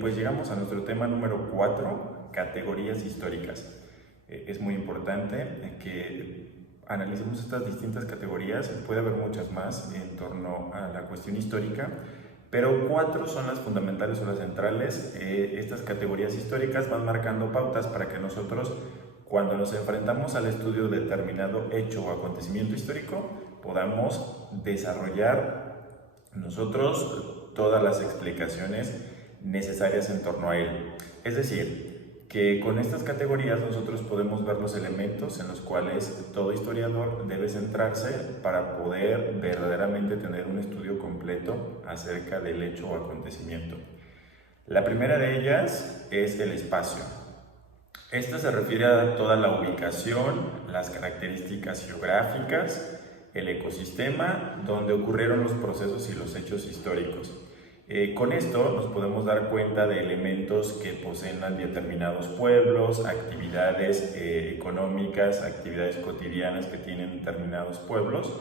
Pues llegamos a nuestro tema número 4, categorías históricas. Es muy importante que analicemos estas distintas categorías. Puede haber muchas más en torno a la cuestión histórica, pero 4 son las fundamentales o las centrales. Estas categorías históricas van marcando pautas para que nosotros, cuando nos enfrentamos al estudio de determinado hecho o acontecimiento histórico, podamos desarrollar nosotros todas las explicaciones necesarias en torno a él. Es decir, que con estas categorías nosotros podemos ver los elementos en los cuales todo historiador debe centrarse para poder verdaderamente tener un estudio completo acerca del hecho o acontecimiento. La primera de ellas es el espacio. Esta se refiere a toda la ubicación, las características geográficas, el ecosistema donde ocurrieron los procesos y los hechos históricos. Con esto nos podemos dar cuenta de elementos que poseen determinados pueblos, actividades económicas, actividades cotidianas que tienen determinados pueblos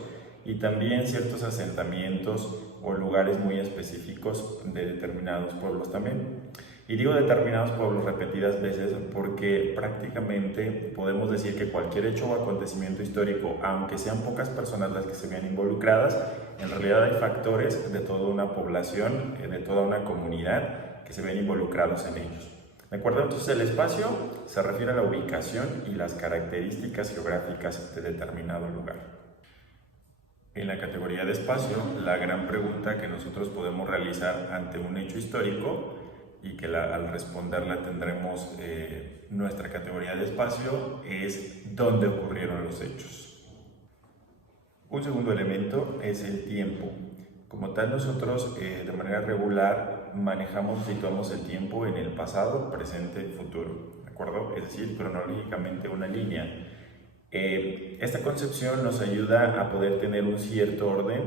y también ciertos asentamientos o lugares muy específicos de determinados pueblos también. Y digo determinados pueblos repetidas veces porque prácticamente podemos decir que cualquier hecho o acontecimiento histórico, aunque sean pocas personas las que se vean involucradas, en realidad hay factores de toda una población, de toda una comunidad que se ven involucrados en ellos. ¿De acuerdo? Entonces el espacio se refiere a la ubicación y las características geográficas de determinado lugar. En la categoría de espacio, la gran pregunta que nosotros podemos realizar ante un hecho histórico y que al responderla tendremos nuestra categoría de espacio es ¿dónde ocurrieron los hechos? Un segundo elemento es el tiempo. Como tal, nosotros de manera regular manejamos, situamos el tiempo en el pasado, presente y futuro, ¿de acuerdo? Es decir, cronológicamente una línea. Esta concepción nos ayuda a poder tener un cierto orden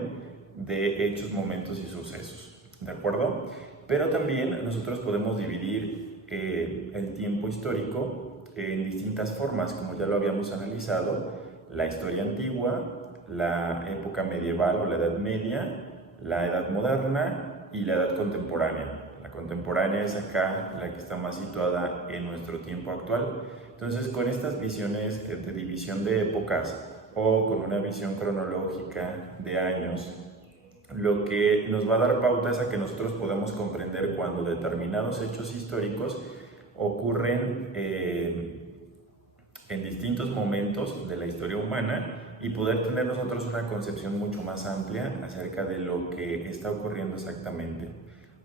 de hechos, momentos y sucesos, ¿de acuerdo? Pero también nosotros podemos dividir el tiempo histórico en distintas formas, como ya lo habíamos analizado: la historia antigua, la época medieval o la Edad Media, la Edad Moderna y la Edad Contemporánea. La contemporánea es acá la que está más situada en nuestro tiempo actual. Entonces, con estas visiones de división de épocas o con una visión cronológica de años, lo que nos va a dar pauta es a que nosotros podamos comprender cuando determinados hechos históricos ocurren en distintos momentos de la historia humana y poder tener nosotros una concepción mucho más amplia acerca de lo que está ocurriendo exactamente.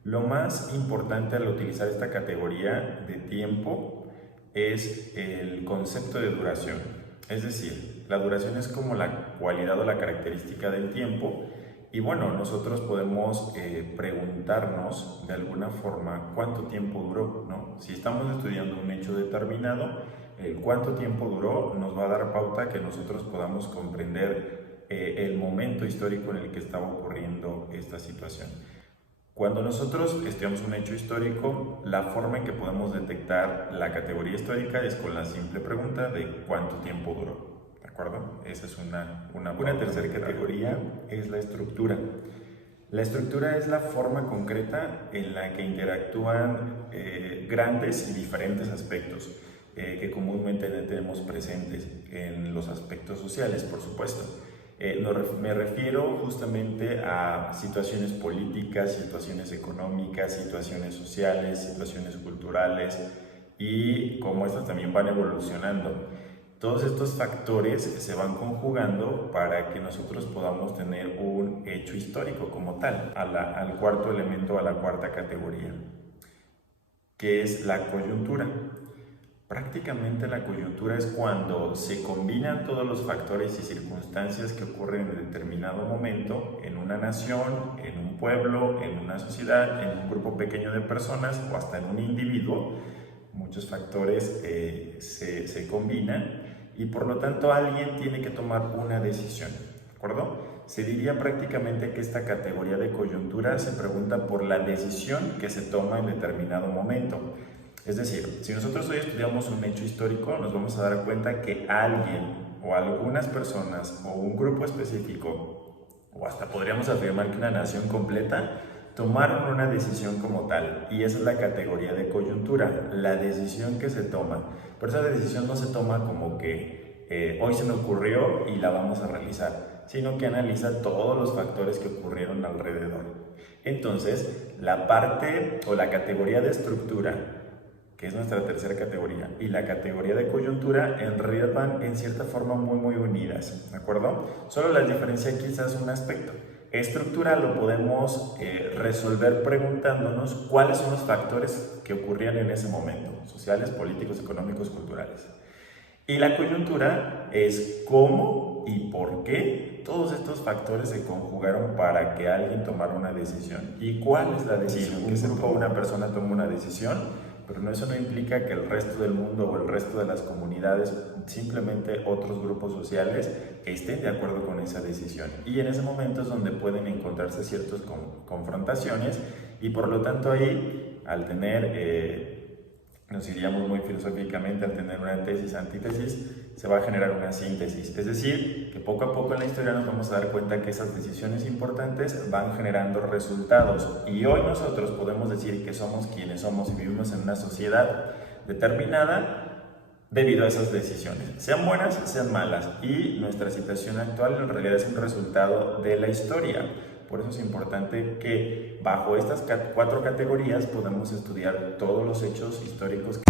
Lo más importante al utilizar esta categoría de tiempo es el concepto de duración. Es decir, la duración es como la cualidad o la característica del tiempo. Y bueno, nosotros podemos preguntarnos de alguna forma cuánto tiempo duró, ¿no? Si estamos estudiando un hecho determinado, el cuánto tiempo duró nos va a dar pauta que nosotros podamos comprender el momento histórico en el que estaba ocurriendo esta situación. Cuando nosotros estudiamos un hecho histórico, la forma en que podemos detectar la categoría histórica es con la simple pregunta de cuánto tiempo duró. ¿De acuerdo? Esa es una tercera categoría, es la estructura. La estructura es la forma concreta en la que interactúan grandes y diferentes aspectos que comúnmente tenemos presentes en los aspectos sociales, por supuesto. Me refiero justamente a situaciones políticas, situaciones económicas, situaciones sociales, situaciones culturales y cómo estas también van evolucionando. Todos estos factores se van conjugando para que nosotros podamos tener un hecho histórico como tal, al cuarto elemento, a la cuarta categoría, que es la coyuntura. Prácticamente la coyuntura es cuando se combinan todos los factores y circunstancias que ocurren en determinado momento en una nación, en un pueblo, en una sociedad, en un grupo pequeño de personas o hasta en un individuo. Muchos factores se combinan y por lo tanto alguien tiene que tomar una decisión, ¿de acuerdo? Se diría prácticamente que esta categoría de coyuntura se pregunta por la decisión que se toma en determinado momento. Es decir, si nosotros hoy estudiamos un hecho histórico, nos vamos a dar cuenta que alguien o algunas personas o un grupo específico, o hasta podríamos afirmar que una nación completa, tomaron una decisión como tal, y esa es la categoría de coyuntura, la decisión que se toma. Pero esa decisión no se toma como que hoy se me ocurrió y la vamos a realizar, sino que analiza todos los factores que ocurrieron alrededor. Entonces, la parte o la categoría de estructura, que es nuestra tercera categoría, y la categoría de coyuntura en realidad van en cierta forma muy unidas, ¿de acuerdo? Solo la diferencia quizás un aspecto. Estructura lo podemos resolver preguntándonos cuáles son los factores que ocurrían en ese momento, sociales, políticos, económicos, culturales. Y la coyuntura es cómo y por qué todos estos factores se conjugaron para que alguien tomara una decisión. ¿Y cuál es la decisión? Que un grupo o una persona toma una decisión, pero eso no implica que el resto del mundo o el resto de las comunidades, simplemente otros grupos sociales, estén de acuerdo con esa decisión. Y en ese momento es donde pueden encontrarse ciertas confrontaciones, y por lo tanto ahí, al tener, nos iríamos muy filosóficamente, al tener una tesis, antítesis, se va a generar una síntesis. Es decir, que poco a poco en la historia nos vamos a dar cuenta que esas decisiones importantes van generando resultados. Y hoy nosotros podemos decir que somos quienes somos y vivimos en una sociedad determinada debido a esas decisiones, sean buenas, sean malas. Y nuestra situación actual en realidad es un resultado de la historia. Por eso es importante que bajo estas 4 categorías podemos estudiar todos los hechos históricos.